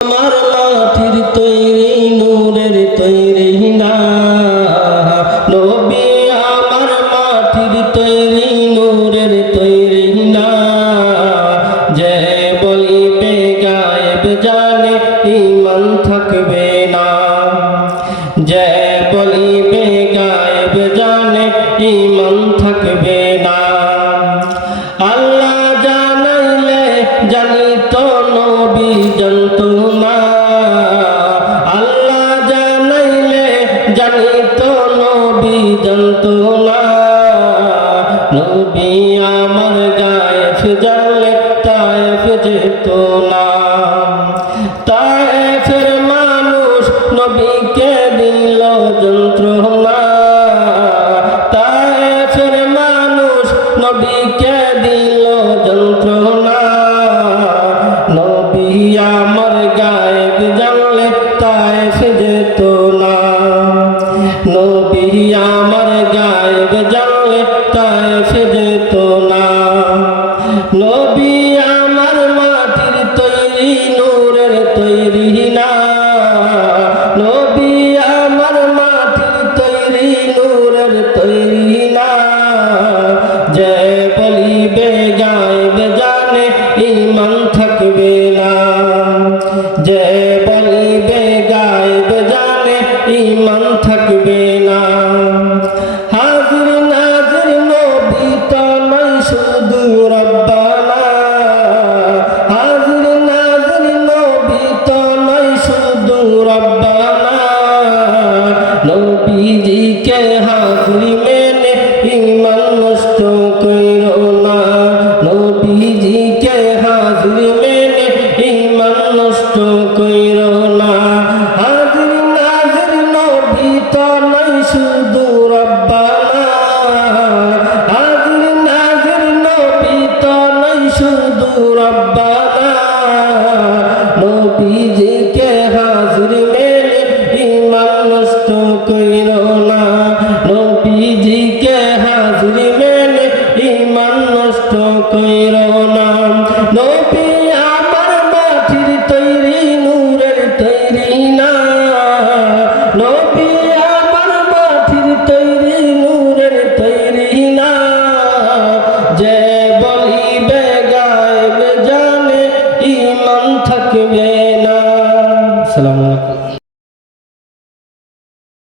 আমার মাটির তৈরি, নূরের তৈরি না। নবী আমার মাটির তৈরি, নূরের তৈরি না। যে বলিবে গায়েব জানে ইমান থাকবে না। যে বলিবে গায়েব জানে ইমান জানি তো নবী, জানত না। নবী আমার গায়েফ জানলে তায়েফ যেত না। তায়েফের মানুষ নবীকে দিল যন্ত্রণা। তায়েফের মানুষ নবীকে দিল যন্ত্রণা। নবী আমার নবী আমার মাটির তৈরি, নূরের তৈরি না। নবী আমার মাটির তৈরি, নূরের তৈরি না। যে বলিবে গায়েব জানে ইমান থাকবে না। যে হাজির কইরো না নবী আমার মাটির তৈরি, নূরের তৈরি না। নবী আমার মাটির তৈরি, নূরের তৈরি না। যে বলিবে গায়েব জানে ইমান থাকবে